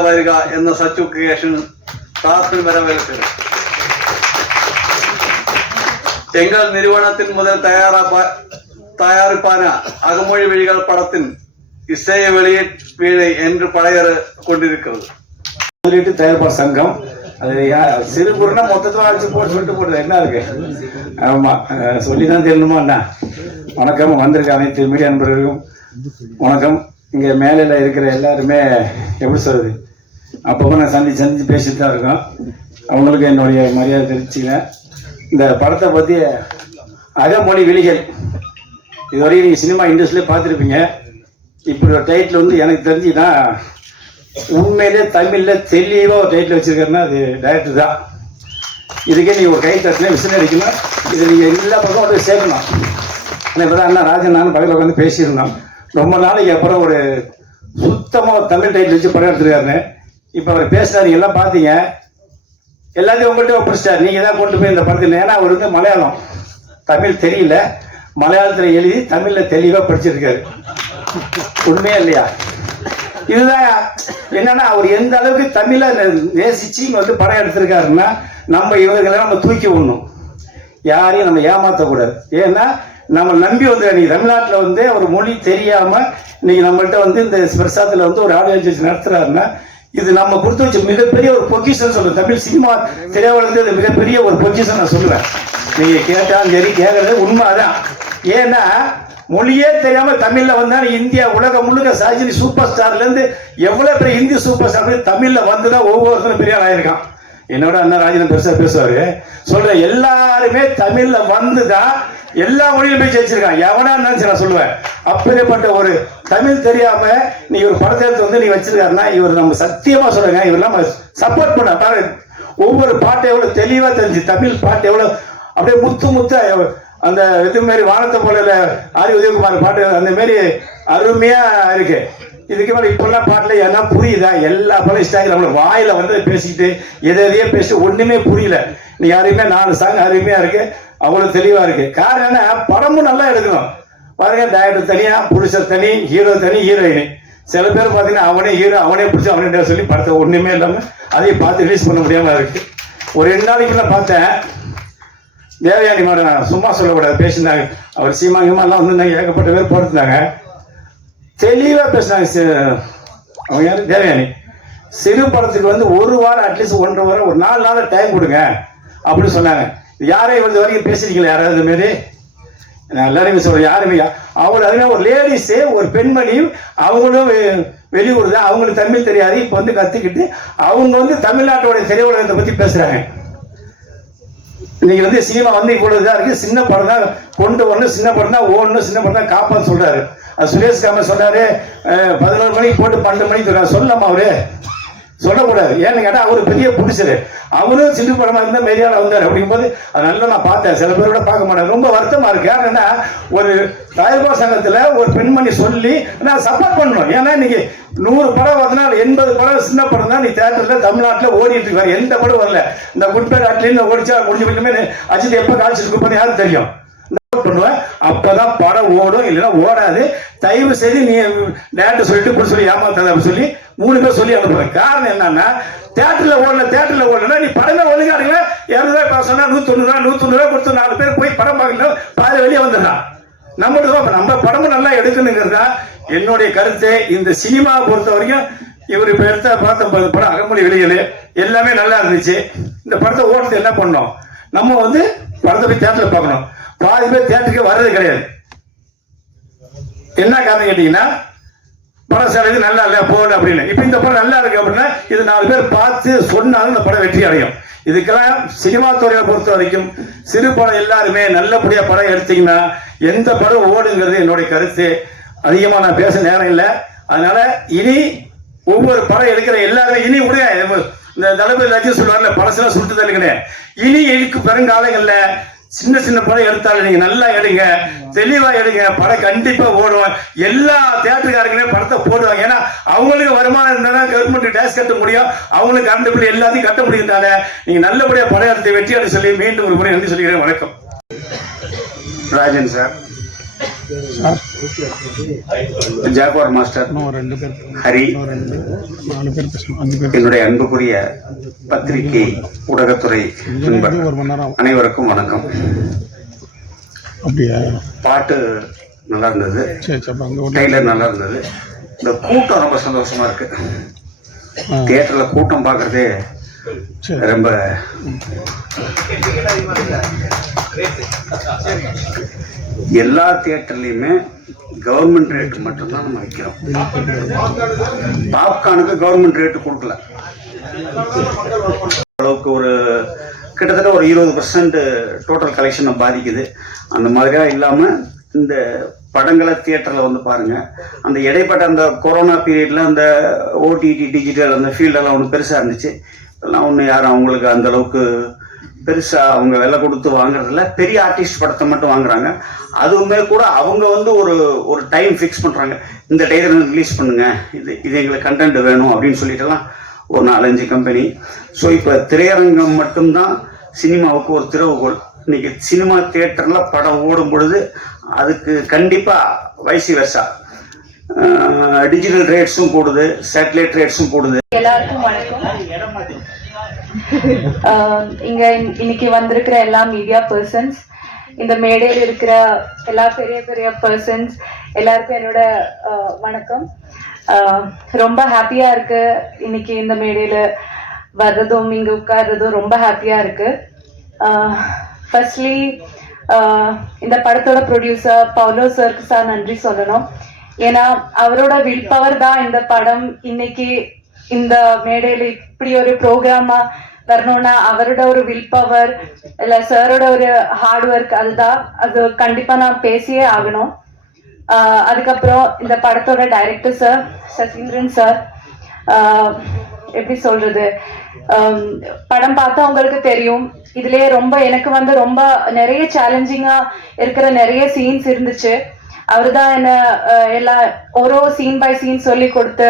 വരിക എന്ന സച്ചു ക്രിയേഷൻ ടാസ്കിൽ വരവേൽക്കുന്നു. எங்கள் நிறுவனத்தின் முதல் தயாரிப்பான அகமொழி வழிகள் படத்தின் இசையை வெளியீடு என்று படையறு கொண்டிருக்கிறது. முதலீட்டு தயாரிப்பாளர் சங்கம் அது சிறு குறுனா மொத்தத்தில் அடிச்சு போட்டு சொல்லிட்டு போடுறது என்ன இருக்கு? ஆமா, சொல்லிதான் தெரியணுமா அண்ணா? வணக்கம். வந்திருக்க அனைத்து மீடியா நண்பர்களுக்கும் வணக்கம். இங்க மேலையில இருக்கிற எல்லாருமே எப்படி சொல்றது, அப்பப்போ நான் சந்திச்சு பேசிட்டு தான் இருக்கோம். அவங்களுக்கு என்னுடைய மரியாதை தெரிவிச்சுக்கிறேன். இந்த படத்தை பற்றி அகமொழி விழிகள் இதுவரையும் நீங்கள் சினிமா இண்டஸ்ட்ரியிலே பார்த்துருப்பீங்க. இப்படி ஒரு டைட்டில் வந்து எனக்கு தெரிஞ்சுதான் உண்மையிலே தமிழில் தெளிவாக ஒரு டைட்டில் வச்சுருக்காருன்னா அது டைரக்டர் தான். இதுக்கே நீங்கள் ஒரு கை தட்டினா விசில் அடிக்கணும். இது நீங்கள் எல்லா பக்கம் ஒரு சேர்க்கணும். ஆனால் இப்போ தான் அண்ணா ராஜன் நானும் பக்கத்தில் உட்காந்து பேசியிருந்தோம். ரொம்ப நாளைக்கு அப்புறம் ஒரு சுத்தமாக ஒரு தமிழ் டைட்டில் வச்சு படம் எடுத்துருக்காருன்னு. இப்போ அவர் பேசுகிறாரு, நீங்கள் எல்லாம் பார்த்தீங்க. எல்லாத்தையும் உங்கள்கிட்ட ஒப்படைச்சிட்டார். நீங்கள் தான் கொண்டு போய் இந்த படத்தில். ஏன்னா அவர் வந்து மலையாளம், தமிழ் தெரியல. மலையாளத்தில் எழுதி தமிழில் தெளிவாக படிச்சிருக்காரு. உண்மையா இல்லையா? இதுதான் என்னன்னா, அவர் எந்த அளவுக்கு தமிழை நேசிச்சு வந்து படம் எடுத்திருக்காருன்னா நம்ம இவர்களை நம்ம தூக்கி விடணும். யாரையும் நம்ம ஏமாற்றக்கூடாது. ஏன்னா நம்ம நம்பி வந்து இன்னைக்கு தமிழ்நாட்டில் வந்து ஒரு மொழி தெரியாமல் இன்னைக்கு நம்மள்கிட்ட வந்து இந்த பிரசாத்தில் வந்து ஒரு ஆடியன்ஸ் நடத்துறாருன்னா இது நம்ம கொடுத்து வச்ச மிகப்பெரிய ஒரு பொக்கிஷன் சொல்லுவேன். தமிழ் சினிமா திரையுலகத்துக்கு அது மிகப்பெரிய ஒரு பொக்கிஷன் நான் சொல்லுவேன். நீங்க கேட்டாலும் சரி, கேட்கறது உண்மைதான். ஏன்னா மொழியே தெரியாம தமிழ்ல வந்தா இந்தியா உலகம் முழுக்க சாஜினி சூப்பர் ஸ்டார்ல இருந்து எவ்வளவு பெரிய இந்தி சூப்பர் ஸ்டார் தமிழ்ல வந்துதான் ஒவ்வொருத்தரும் பெரிய ஆயிருக்கான். என்னோட அண்ணன் ராஜன் பெருசா பேசுவாரு. சொல்ற எல்லாருமே தமிழ்ல வந்துதான் எல்லா மொழியிலும் போய் ஜெயிச்சிருக்கான். எவனா நினைச்சு நான் சொல்லுவேன். அப்படிப்பட்ட ஒரு தமிழ் தெரியாம நீ ஒரு படத்தை எடுத்து வந்து நீ வச்சிருக்காருன்னா இவர் நம்ம சத்தியமா சொல்லுங்க, இவர் நம்ம சப்போர்ட் பண்ண பாரு. ஒவ்வொரு பாட்டு எவ்வளவு தெளிவா தெரிஞ்சு, தமிழ் பாட்டு எவ்வளவு அப்படியே முத்து அந்த இது மாதிரி வானத்தை போல ஆரி உதயகுமார் பாட்டு அந்த மாதிரி அருமையா இருக்கு. இதுக்கு மேலே இப்பெல்லாம் பாட்டுல என்ன புரியுதா? எல்லா படம் இன்ஸ்டாகிராம்ல வாயில வந்து பேசிக்கிட்டு எதையே பேசி ஒண்ணுமே புரியல. நீ யாரையுமே 4 சாங் அருமையா இருக்கு, அவ்வளவு தெளிவா இருக்கு. காரணம் என்ன, படமும் நல்லா எடுக்கணும். பாருங்க, டைரக்டர் தனியா, ப்ரொடியூசர் தனி, ஹீரோ தனி, ஹீரோயின். சில பேர் பாத்தீங்கன்னா அவனே ஹீரோ, அவனே பிடிச்சி அவனே சொல்லி படத்தை ஒண்ணுமே இல்லாம அதையும் பார்த்து ரிலீஸ் பண்ண முடியாம இருக்கு. ஒரு 2 நாளைக்கு நான் பார்த்தேன், தேவயானி மேடம் சும்மா சொல்லக்கூடாது பேசினாங்க. அவர் சீமாங்கம்மா எல்லாம் வந்து ஏகப்பட்ட பேர் போட்டுருந்தாங்க. தெளிவா பேசினாங்க. அவங்க யாரு? தேவயானி. சிறு படத்துக்கு வந்து 1 வாரம் அட்லீஸ்ட் 1.5 வாரம் ஒரு 4 நாள் டைம் கொடுங்க அப்படின்னு சொன்னாங்க. யாரையும் இவ்வளவு வரைக்கும் பேசிருக்கீங்களா யாராவது? இது மாரி நான் எல்லாரையும் சொல்றேன். யாருமே அவங்கள அதுவே ஒரு லேடிஸு, ஒரு பெண்மணியும் அவங்களும் வெளியூர் தான், அவங்களுக்கு தமிழ் தெரியாது. இப்போ வந்து கத்துக்கிட்டு அவங்க வந்து தமிழ்நாட்டோடைய திரையுலகத்தை பத்தி பேசுறாங்க. இன்னைக்கு வந்து சினிமா வந்து இவ்வளவு இதா இருக்கு. சின்ன படம் தான் கொண்டு வரணும், சின்ன படம் தான் ஓடணும், சின்ன படம் தான் காப்பான்னு சொல்றாரு. சுரேஷ் காம சொன்னாரு 11 மணிக்கு போட்டு 12 மணிக்கு சொல்லலாமா? அவரு சொல்லக்கூடாது. ஏன்னு கேட்டா அவரு பெரிய புடிச்சரு. அவரும் சிறு படமா இருந்தா மெரியால வந்தாரு. அப்படிங்கும்போது அது நல்லா நான் பார்த்தேன். சில பேரோட பார்க்க மாட்டேன். ரொம்ப வருத்தமா இருக்கு. யாருன்னா ஒரு தயாரிப்பாளர் சங்கத்துல ஒரு பெண்மணி சொல்லி நான் சப்போர்ட் பண்ணணும். ஏன்னா இன்னைக்கு 100 படம் வரதுனா 80 படம் சின்ன படம் தான் நீ தியேட்டர்ல தமிழ்நாட்டில் ஓடிட்டு இருக்காரு. எந்த படம் வரல. இந்த குட்பேட் அட்லின்னு ஓடிச்சா முடிஞ்ச வரைக்குமே அஜித் எப்ப காட்சி பண்ணி யாரும் தெரியும் பண்ணுவேன். அப்பதான் படம் ஓடும், இல்லைன்னா ஓடாது. தயவு செய்து நீ டேரக்டர் சொல்லிட்டு சொல்லி ஏமாத்தாத சொல்லி 3 பேர் சொல்லி அனுப்புறேன். காரணம் என்னன்னா, தியேட்டர்ல ஓடல நீ படமே ஒழுங்காடுங்க. 200 சொன்னா 190 கொடுத்து 4 பேர் போய் படம் பார்க்கல, பாதி வெளியே வந்துடுறான். நம்ம படமும் நல்லா எடுக்கணுங்கிறதா என்னுடைய கருத்து. இந்த சினிமா பொறுத்த வரைக்கும் இவர் இப்ப எடுத்த பார்த்த படம் அகமொழி வெளிகள் எல்லாமே நல்லா இருந்துச்சு. இந்த படத்தை ஓடுறது என்ன பண்ணோம், நம்ம வந்து படத்தை போய் தியேட்டர்ல பார்க்கணும். பாதி பேர் தியேட்டருக்கு வர்றது கிடையாது. என்ன காரணம் கேட்டீங்கன்னா, படம் சேனது நல்லா இல்ல போகல அப்படின்னு. இப்ப இந்த படம் நல்லா இருக்கு அப்படின்னா இது 4 பேர் பார்த்து சொன்னாலும் இந்த படம் வெற்றி அடையும். இதுக்கெல்லாம் சினிமா துறையை பொறுத்த வரைக்கும் சிறு படம் எல்லாருமே நல்லபடியா படம் எடுத்தீங்கன்னா எந்த படம் ஓடுங்கிறது என்னுடைய கருத்து. அதிகமா நான் பேச நேரம் இல்லை. அதனால இனி ஒவ்வொரு படம் எடுக்கிற எல்லாருமே இனி உடைய இந்த தளபதி ரஜினி சொல்லுவார்ல, படசெல்லாம் சுட்டு தள்ளுங்க. இனி எனக்கு பெருங்காலங்கள்ல சின்ன சின்ன படம் எடுத்தாலும் நீங்க நல்லா எடுங்க, தெளிவா எடுங்க. படம் கண்டிப்பா ஓடுவோம். எல்லா தியேட்டருக்காரங்களே படத்தை போடுவாங்க. ஏன்னா அவங்களுக்கு வருமானம் இருந்தா கவர்மெண்ட் டேக்ஸ் கட்ட முடியும். அவங்களுக்கு கரண்ட் பில் எல்லாத்தையும் கட்ட முடியுதால நீங்க நல்லபடியா படம் எடுத்து வெற்றி அடை சொல்லி மீண்டும் ஒரு முறை நன்றி சொல்லிக்கிறேன். வணக்கம். Rajan sir, Jaguar master Hari, என்னுடைய அன்புக்குரிய பத்திரிகை ஊடகத்துறை நண்பர் அனைவருக்கும் வணக்கம். பாட்டு நல்லா இருந்தது, ட்ரெய்லர் நல்லா இருந்தது. இந்த கூட்டம் ரொம்ப சந்தோஷமா இருக்கு. தியேட்டர்ல கூட்டம் பார்க்கறதே ரொம்ப எல்லா தியேட்டர்லயுமே கவர்மெண்ட் ரேட் மட்டும்தான் நம்ம வைக்கிறோம். பாப்கார்னுக்கு கவர்மெண்ட் ரேட்டு கொடுக்கல. அளவுக்கு ஒரு கிட்டத்தட்ட ஒரு 20% டோட்டல் கலெக்ஷனை பாதிக்குது. அந்த மாதிரியா இல்லாம இந்த படங்களை தியேட்டர்ல வந்து பாருங்க. அந்த இடைப்பட்ட அந்த கொரோனா பீரியட்ல அந்த ஓடிடி டிஜிட்டல் அந்த ஃபீல்டெல்லாம் ஒன்று பெருசா இருந்துச்சு. எல்லாம் ஒன்று யாரும் அவங்களுக்கு அந்த அளவுக்கு பெருசா அவங்க விலை கொடுத்து வாங்குறதில்ல. பெரிய ஆர்டிஸ்ட் படத்தை மட்டும் வாங்குறாங்க. அதுவுமே கூட அவங்க வந்து ஒரு டைம் ஃபிக்ஸ் பண்றாங்க. இந்த டைத்துல ரிலீஸ் பண்ணுங்க, இது எங்களுக்கு கண்டென்ட் வேணும் அப்படின்னு சொல்லிட்டுலாம் ஒரு 4-5 கம்பெனி. ஸோ இப்போ திரையரங்கம் மட்டும்தான் சினிமாவுக்கு ஒரு திறவுகோல். இன்னைக்கு சினிமா தியேட்டர்ல படம் ஓடும் பொழுது அதுக்கு கண்டிப்பா வைசி வெர்சா டிஜிட்டல் ரேட்ஸும் கூடுது, சேட்டலைட் ரேட்ஸும் கூடுது. எல்லாருக்கும் வணக்கம். இங்க இன்னைக்கு வந்திருக்கிற எல்லா மீடியா பர்சன்ஸ், இந்த மேடையில் இருக்கிற எல்லா பெரிய பெரிய பர்சன்ஸ் எல்லாருக்கும் என்னோட வணக்கம். ரொம்ப ஹாப்பியா இருக்கு இன்னைக்கு இந்த மேடையில வர்றதும் இங்க உட்கார்றதும் ரொம்ப ஹாப்பியா இருக்கு. ஃபர்ஸ்ட்லி இந்த படத்தோட ப்ரொடியூசர் பவுலோ சருக்கு சார் நன்றி சொல்லணும். ஏன்னா அவரோட வில் பவர் தான் இந்த படம் இன்னைக்கு இந்த மேடையில இப்படி ஒரு ப்ரோக்ராமா வரணும்னா அவரோட ஒரு வில் பவர் இல்ல சாரோட ஒரு ஹார்ட் ஒர்க், அதுதான். அது கண்டிப்பா நான் பேசியே ஆகணும். அதுக்கப்புறம் இந்த படத்தோட டைரக்டர் சார் சசீந்திரன் சார், எப்படி சொல்றது, படம் பார்த்தா உங்களுக்கு தெரியும். இதுலயே ரொம்ப எனக்கு வந்து ரொம்ப நிறைய சேலஞ்சிங்கா இருக்கிற நிறைய சீன்ஸ் இருந்துச்சு. அவருதான் என்ன எல்லா ஒரு சீன் பை சீன் சொல்லி கொடுத்து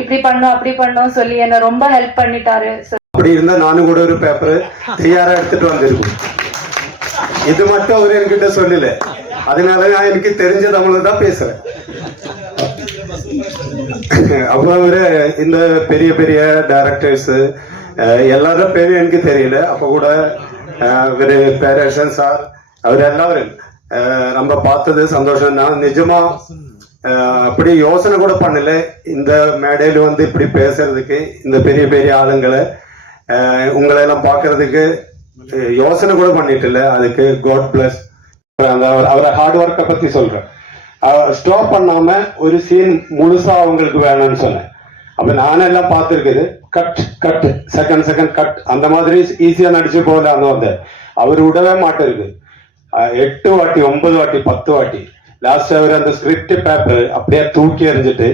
இப்படி பண்ணும் அப்படி பண்ணும் சொல்லி என்ன ரொம்ப ஹெல்ப் பண்ணிட்டாரு. அப்படி இருந்தா நானும் கூட ஒரு பேப்பர் தயாரா எடுத்துட்டு வந்திருக்கும். இது மட்டும் அவரு என்கிட்ட சொல்லல, அதனால நான் எனக்கு தெரிஞ்ச தமிழ்ல தான் பேசுறேன். அப்ப அவரு இந்த பெரிய பெரிய டைரக்டர்ஸ் எல்லாரும் பேரும் எனக்கு தெரியல. அப்ப கூட இவரு பேரரசன் சார் அவர் எல்லாரும் நம்ம பார்த்தது சந்தோஷம் தான். நிஜமா அப்படி யோசனை கூட பண்ணல இந்த மேடையில வந்து இப்படி பேசுறதுக்கு, இந்த பெரிய பெரிய ஆளுங்களை உங்களை எல்லாம் பாக்குறதுக்கு யோசனை கூட பண்ணிட்டு இல்ல. அதுக்கு காட் பிளஸ். அவரை ஹார்ட் ஒர்க்கை பத்தி சொல்றேன். ஸ்டாப் பண்ணாம ஒரு சீன் முழுசா அவங்களுக்கு வேணும்னு சொன்னேன். அப்ப நானெல்லாம் பார்த்துருக்குது, கட் கட் செகண்ட் கட் அந்த மாதிரி ஈஸியா நடிச்சு போகலான்னு வந்தேன். அவர் விடவே மாட்டிருக்கு. 8 வாட்டி 9 வாட்டி 10 வாட்டி லாஸ்ட் அவர் அந்த ஸ்கிரிப்ட் பேப்பர் அப்படியே தூக்கி எறிஞ்சிட்டு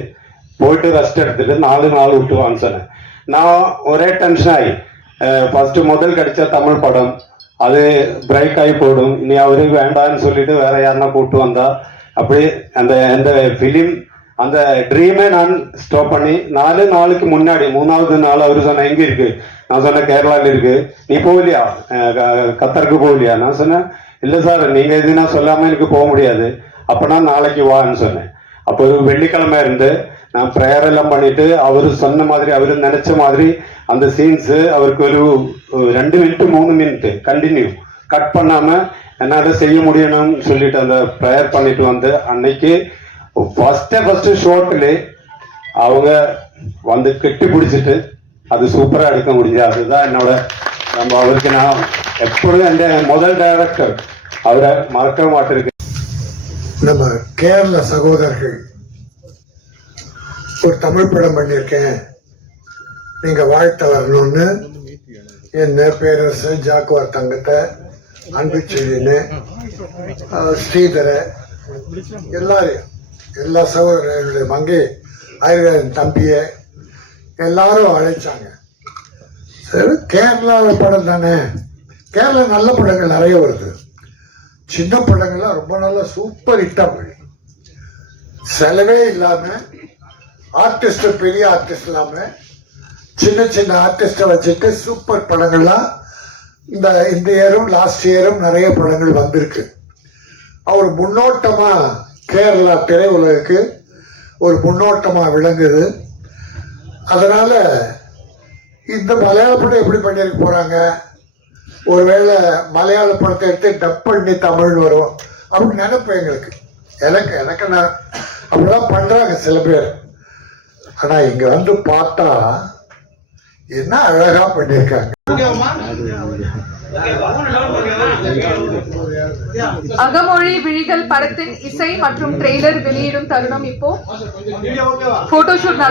போயிட்டு ரெஸ்ட் எடுத்துட்டு 4 நாள் விட்டுவான்னு சொன்னேன். நான் ஒரே டென்ஷன் ஆகி ஃபர்ஸ்ட் முதல் கிடைச்ச தமிழ் படம் அது பிரேக் ஆகி போடும், இனி அவரு வேண்டான்னு சொல்லிட்டு வேற யாருன்னா கூப்பிட்டு வந்தா அப்படி அந்த பிலிம் அந்த ட்ரீமே நான் ஸ்டாப் பண்ணி 4 நாளுக்கு முன்னாடி 3வது நாள் அவரு சொன்ன எங்க இருக்கு, நான் சொன்னேன் கேரளால இருக்கு, நீ போகலையா கத்தருக்கு போகலையா, நான் சொன்னேன் இல்ல சார் நீங்க எதுனா சொல்லாம எனக்கு போக முடியாது, அப்பனா நாளைக்கு வான்னு சொன்னேன். அப்போ ஒரு வெள்ளிக்கிழமை இருந்து நான் ப்ரேயர் எல்லாம் பண்ணிட்டு அவரு சொன்ன மாதிரி அவரு நினைச்ச மாதிரி அந்த சீன்ஸ் அவருக்கு ஒரு 2 மினிட் 3 மினிட் கண்டினியூ கட் பண்ணாம என்னால செய்ய முடியணும்னு சொல்லிட்டு அந்த ப்ரேயர் பண்ணிட்டு வந்து அன்னைக்கு ஃபர்ஸ்ட் ஷோட்ல அவங்க வந்து கெட்டி பிடிச்சிட்டு அது சூப்பரா எடுக்க முடிஞ்சது. அதுதான் என்னோட நம்ம அவருக்கு நான் எப்பொழுதும் எந்த முதல் டைரக்டர் அவரை மறக்க மாட்டிருக்கு. நம்ம கேரள சகோதரர்கள் ஒரு தமிழ் படம் பண்ணியிருக்கேன், நீங்க வாழ்த்த வரணும்னு என்ன பேரரசு ஜாக்குவார் தங்கத்தை அன்புச்செழின்னு ஸ்ரீதரை எல்லாரையும் எல்லா சகோதரர்களுடைய மங்கை ஆயுர்வேதன் தம்பியை எல்லாரும் அழைச்சாங்க. சரி கேரளா படம் தானே, கேரளா நல்ல படங்கள் நிறைய வருது, சின்ன படங்கள்லாம் ரொம்ப நல்ல சூப்பர் ஹிட்டா போய் செலவே இல்லாம ஆர்டிஸ்ட் பெரிய ஆர்டிஸ்ட் இல்லாம சின்ன சின்ன ஆர்டிஸ்ட வச்சுட்டு சூப்பர் படங்கள்லாம் இந்த இயரும் லாஸ்ட் இயரும் நிறைய படங்கள் வந்திருக்கு. அவர் முன்னோட்டமா கேரளா திரையுலகுக்கு ஒரு முன்னோட்டமா விளங்குது. அதனால இந்த மலையாள படம் எப்படி பண்ணிருக்க போறாங்க, ஒருவேளை மலையாள படத்தை எடுத்து டப் பண்ணி தமிழ் வரும் அப்படின்னு நினைப்பேன். எனக்கு நான் அப்படிதான் பண்றாங்க சில பேர். ஆனா இங்க வந்து பார்த்தா என்ன அழகா பண்ணிருக்காங்க. அகமொழி விழிகள் படத்தின் இசை மற்றும் ட்ரெய்லர் வெளியிடும் தருணம் இப்போ போட்டோஷூட்